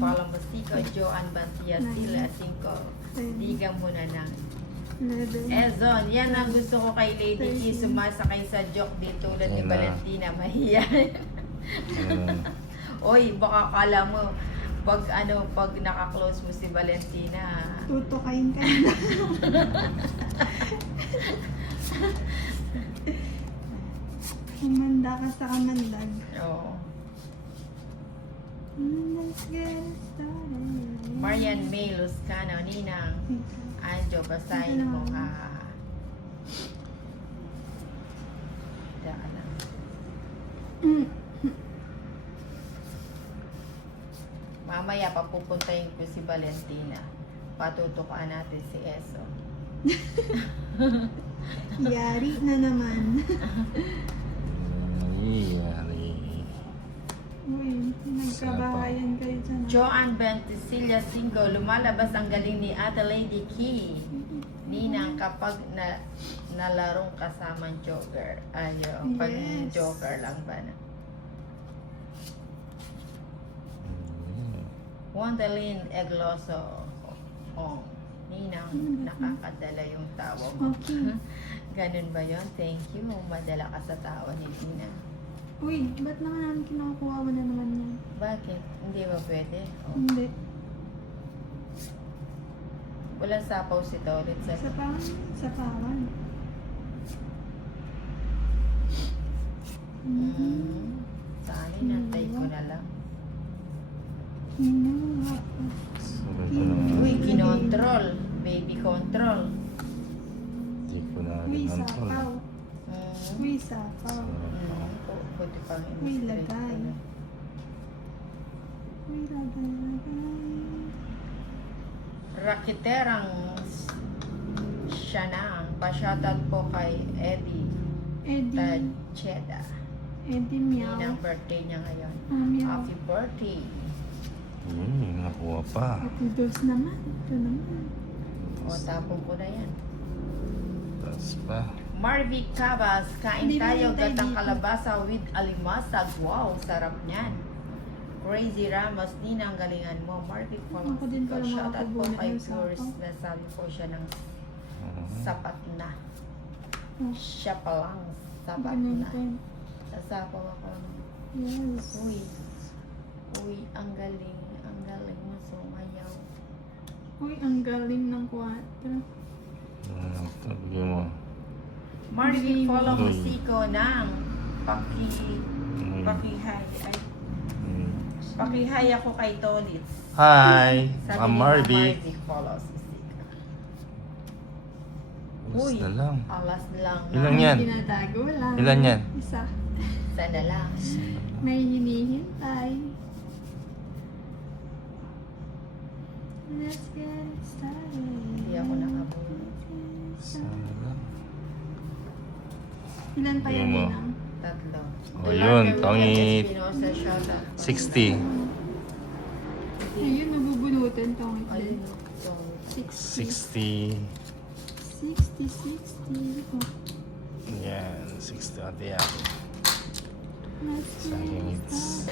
Paula Masico, Joanne Bantia, Sila 5. Diga muna ng Ezon. Yan ang gusto ko kay Lady T. Sumasakay sa joke dito tulad ni Valentina. Mahiya. Oy, baka kala mo pag naka-close mo si Valentina, tutukain ka na. Humanda ka sa kamandag. Oo. Let's get started. Marian May Luscano, Ninang Anjo, basahin mo ha. Daan lang. Mamaya papupuntahin ko si Valentina. Patutukaan natin si Eso. Yari na naman. Yari. Uy, nagkabahayan kayo dyan. Joanne Benticilia 5, lumalabas ang galing ni Ate Lady Key. Ninang, kapag nalarong kasamang joker. Ayun, pag Yes. joker lang ba na? Wonderlyn Egloso. Oh, Ninang, nakakadala yung tawa mo. Okay. Ganun ba yon? Thank you. Madala ka sa tawa ni Ninang. Uy, ba't naman namin kinukuha mo na naman yan? Bakit? Hindi ba pwede? Oh. Hindi. Walang sapaw si Tolit sa... Sa pawan. Saan nantay ko na lang. Kinuha ko. Uy, kinontrol. Baby control. Hindi ko na Uy, control. sapaw. Uy, sapaw. Pwede pang Uy, illustrate ko lagay. na. Uy, lagay. Rakiterang siya na. Pa-shoutout po kay Eddie Eddie. Tacheda. Eddie Meow. Yun ang birthday niya ngayon. Meow. Happy birthday. Nakuha pa. Happy dos naman. Ito naman. O, tapon ko na yan. Tapos pa. Marvy Cabas, kain Hindi tayo naman tayo gatang dito. kalabasa with alimasag. Wow, sarap niyan. Crazy Ramos, Nina, ang galingan mo. Marvy Cabas, Ako din pala shoutout po makakabunot kay ng sapaw. viewers na sabi po siya ng sapat na. Oh, Siya pa lang, sapat ganun na. din. Sasapaw ako. Yes. Uy, ang galing mo sumayaw. Uy, ang galing ng 4. Tabi mo. Marvy follow Uy. Musico ng pakihay. Ay, pakihay ako kay Tolitz. Hi! Sabi Ma'am ni Marvy. Marvy follows Musico. Bus Uy, na lang. alas lang na. Ilan yan? Tinatago lang. Ilan yan? Isa. Sana lang. May hinihintay. Let's get started. Hindi ako nakabulong. Sana lang. Ilan pa yan, Ayun mo. Ninang? 3. O, yun, tongit. Espinosa, shoutout. 60. Ayun, mabubunutan tong Ayun, itlog. tongit. 60. 60. 60. Oh, Yan, 60 ate yan. let's get Saging hits.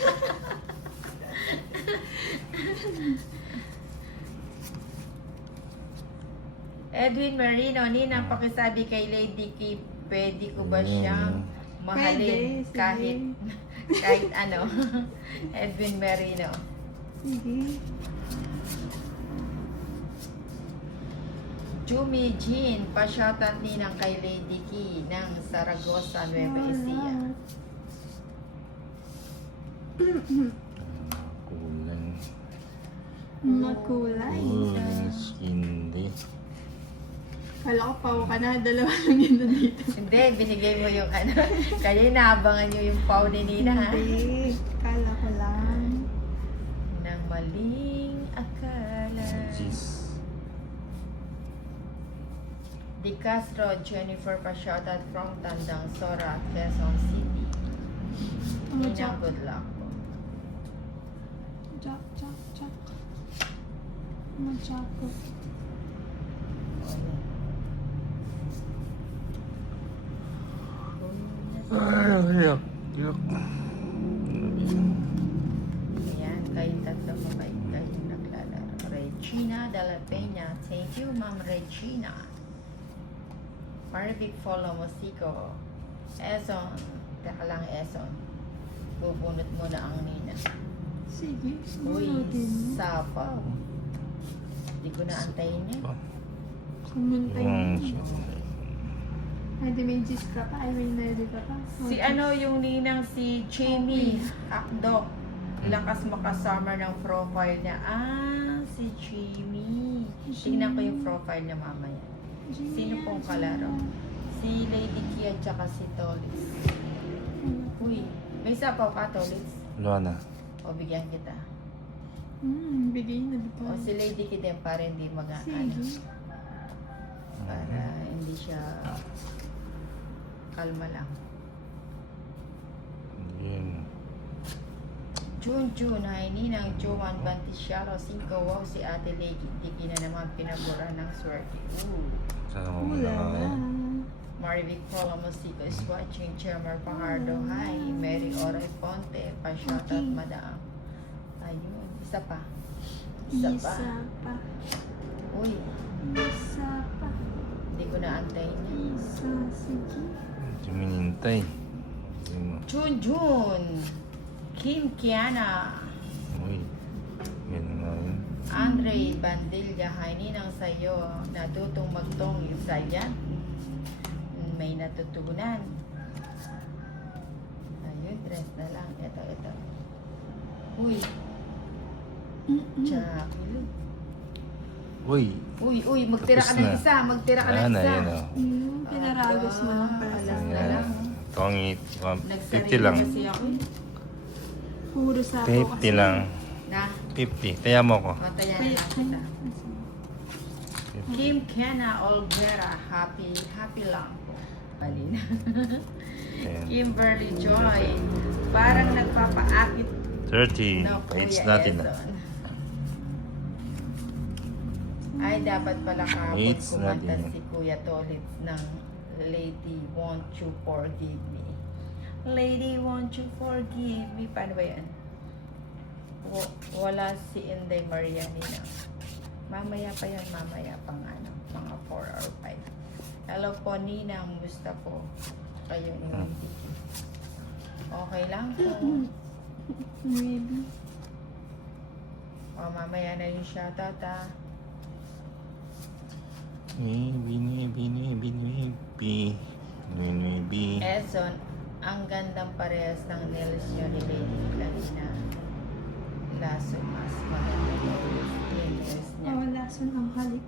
Edwin Marino, Ninang, pakisabi kay Lady K, pwede ko ba siyang mahalin Pwede, sige. kahit ano? Edwin Marino. Sige. Jumi Jean, pa-shoutout Ninang kay Lady K ng Saragossa, Nueva Ecija. Kulang. Makulay. Hindi. Kala ko pao ka na, dalawa lang yun nandito. Hindi, binigay mo yung ano. Kaya inaabangan nyo yung pau ni Nina, ha? Hindi, kala ko lang. Nang maling akala. Jeez. Di Castro, Jennifer, pa-shoutout from Tandang Sora, Quezon City. Ninang, good luck po. Jack. Machako. Yuck. Ayan, kayong tatlo mabait kayo. de la Peña. Thank you, Ma'am Regina. Marvic Follow Musico. Eson. Teka lang, Eson. Bubunot mo na ang nina. Sige, Uy, bunutin mo. sapaw. Di ko na antayin yan. Sumuntay Yung mo. Ay, di may gis ka pa. Ay, may nerde ka pa. Si ano yung ninang si Jamie Akdok. Lakas makasummer ng profile niya. Ah, si Jamie. Tingnan ko yung profile niya mamaya. Sino pong kalaro? Si Lady Kia tsaka si Tolis. Uy, may sapaw ka, Tolis? Wala na. O, bigyan kita. Bigay na di O, pa. si Lady Kia din para hindi Sige. para hindi siya kalma lang. Yun. June, ay ninang Joan Bantisiaro, 5, wow, si Ate Lady, di na naman pinabura ng swerte. Ooh. Sana mo muna Wala nga. na. Marvic Paula Musico is watching. Chairman Pajardo, hi. Mary Oray Ponte, pa-shoutout, Okay. madam. Ayun, isa pa. Isa pa. Isa pa. Uy, Isa pa. hindi ko na antayin niya. Isa. Sige. Hindi mo hinintay. Hindi mo. June, Kim Kiana, Uy. Yan nga yun. Andre Bandilla, hi ninang sa'yo. Natutong magtong isa yan. May natutugunan. Ayun, dress na lang. Ito. Uy, Jackie. Uy. Magtira ka Tapos ng na. isa. Magtira ka ng Yan na, isa. yan o. Pinaragos mo lang pala. Alam na Yan. lang. Tongit. 50 Nagsarili lang. kasi ako. Puro sa 50 lang. Na, 50. Taya mo ko. matayan na kita. Kim Kiana Olvera, happy lang po. Bali na. Ayan. Kimberly Joy, parang nagpapaakit 30. na Paits Kuya natin na. Edson. Ay, dapat pala kahapon Paits kumanta natin. si Kuya Tolitz ng Lady, Won't You Forgive Me. Lady, won't you forgive me? Paano ba yan? Wala si Inday Maria Nina. Mamaya pa yan, mamaya pang ano, mga 4 or 5. Hello po, Nina. Musta po? Kayo ni Wendy. Okay lang po. Maybe. O, mamaya na yung shoutout ah. Edson, ang gandang parehas ng nails nyo ni Lady kanina. Laso, mas maganda yung nails niya. Lason ang halik.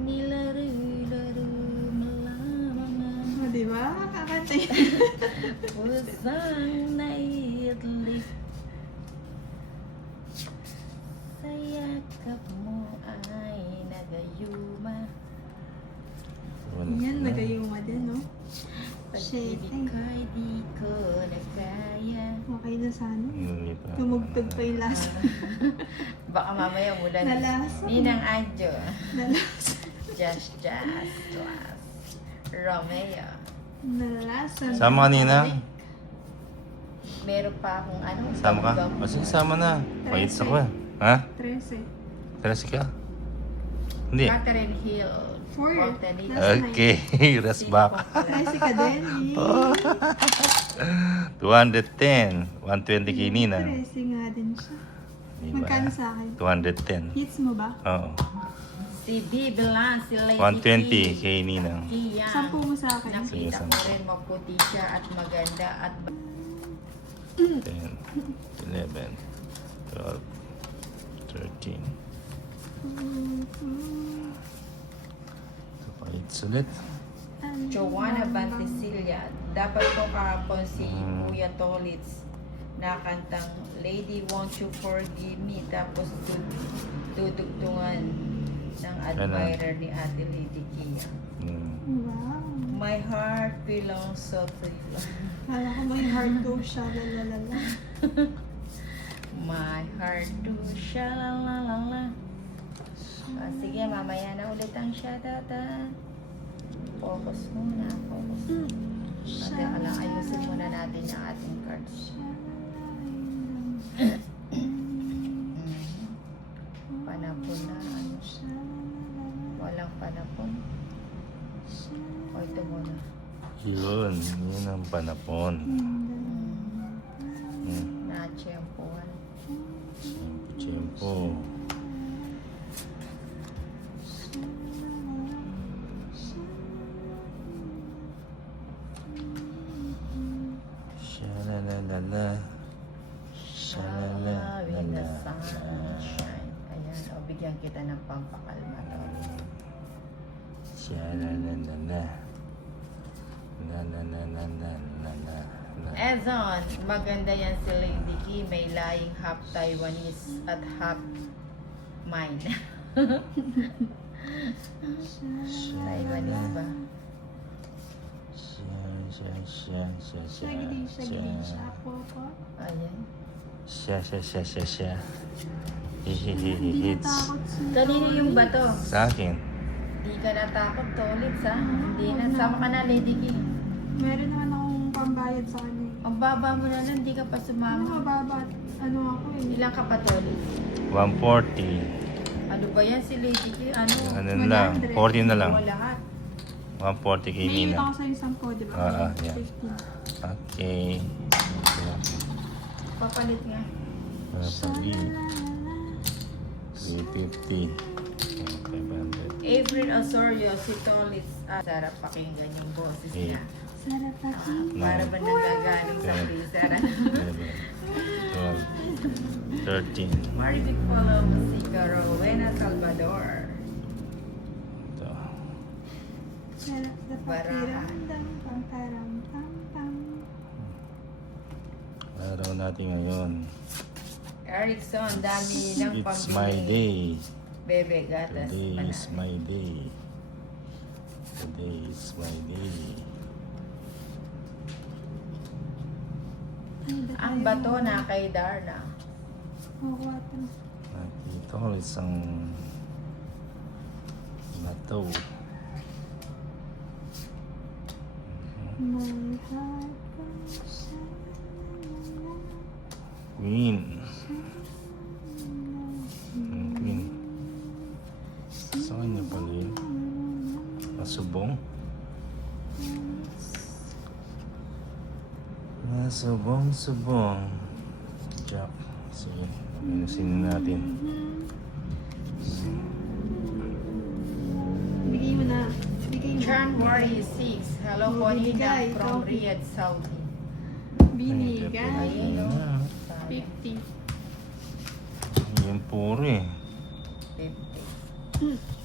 Nilaro-laro malamang Di ba? Kakantay. pusang naidlik. Sa yakap mo ay nagayuma. Yan, nagayuma din, no? Pag-ibig ko'y di ko na kaya. Okay na sana. Hindi pa. Tumugtog pa yung lasa. Baka mamaya mula ni Nalasa. Ninang Adjo. Nalasa. Just, Romeo. Nalasa. Sama kanina. Meron pa akong ano. Sama ka? gum-gum. O sige, sama na. Paits ako eh. Ha? 13. 13 ka? Hindi. Catherine Hill. 4. Altanita. Okay. Rest back. 13 ka din. 210. 120 kay Nina. 13 nga din siya. Diba? Magkano sa akin? 210. Hits mo ba? Oo. Si Bibilan, si Lady 120 kay Nina. Kia. 10 mo sa akin. Sige, Nakita ko rin maputi siya at maganda at 10, 11, 12, 13. Ito pa ulit. Joanna Bantisilia. Dapat ko kahapon si Mm. Kuya Tolitz na kantang Lady Won't You Forgive Me tapos dudugtungan ng admirer ni Ate Lady Kia. Wow. My heart belongs so to you. Kala ko may hard go siya. Lalalala. My heart do shalalala. Sige, mamaya na ulit ang shoutout. Focus muna, focus. Teka lang, ayusin muna natin yung ating cards. Yun ang panapon. Na-champuan. Tiyempo. Shalalala. Ah, with the Shalalala. sunshine. Ayan, o bigyan kita ng pampakalma to. Shalalala. Na na na na na na na na. Ezon, maganda yan si Lady Ki. May lying half Taiwanese at half mine. Taiwanese ba? Shaggy, siya po po. Ayan. Siya. Hits. Natakot siya. Kanino yung bato? Sa akin. Di ka natakot to ulit ha? Hindi na. Sama ka na, Lady Ki. Meron naman akong pambayad sa kanya. Ang baba mo na lang, di ka pa Ano sumama. mababa? Ano ako eh. Ilang ka pa to ulit? 140. Ano ba yan si Lady Ki? Ano? Ano lang? 100. 40 na lang. Oo, lahat. 140 kay May Mina. ako sa isang po, di ba? Yeah. 15. Okay. Papalit nga. Papali. 350. 500. April Osorio, si Tolitz. Sarap pakinggan yung boses niya. Sarap ako. Para ba nagagaling sa Yeah. freezer? 11, 12, 13. Maribig Polo Musica, Rowena Salvador. Ito. Sarap na pakiramdam. Pam-param-pam-pam. Araw natin ngayon. Erickson, dami ng It's my day. Bebe, gatas. Today is panay. my day. Today is my day. Ang bato na kay Darna. Makuha ito. Nakita ko isang bato. My heart goes Queen. Queen. Sa kanya pala yun. Masubong. Masubong. Jack. Sige. Minusin natin. Bigay mo na. Bigay mo. January 6. Hello, Oh, Bonita binigay. from Coffee. Riyadh, Saudi. Binigay. Ayun, oh. 50. Yan puro eh. 50.